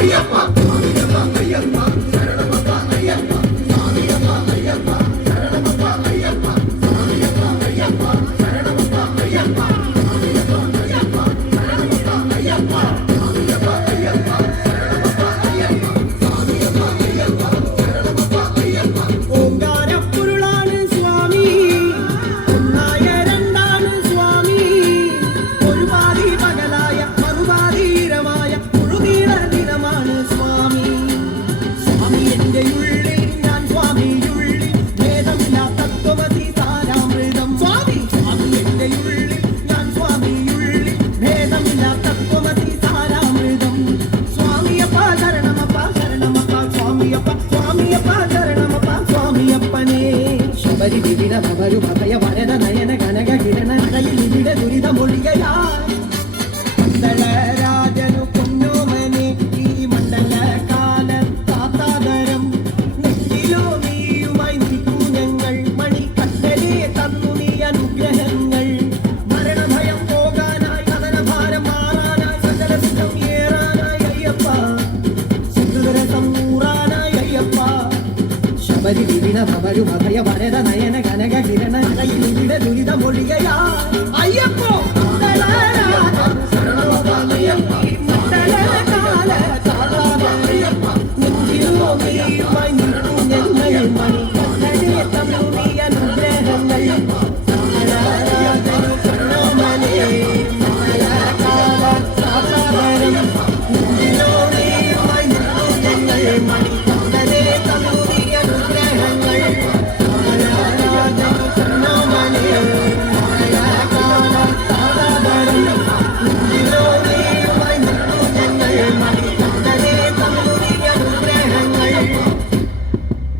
Maria Patrônia. அமரி விதிட அமரு மதய மரண நயன கனக கிரண நகையில் இவிட துரித மொழியா അവധി വിവിധ പവഴു അഭയ വരത നയന കനക കിരണ ദുരിതമൊഴികയാ അയ്യപ്പോ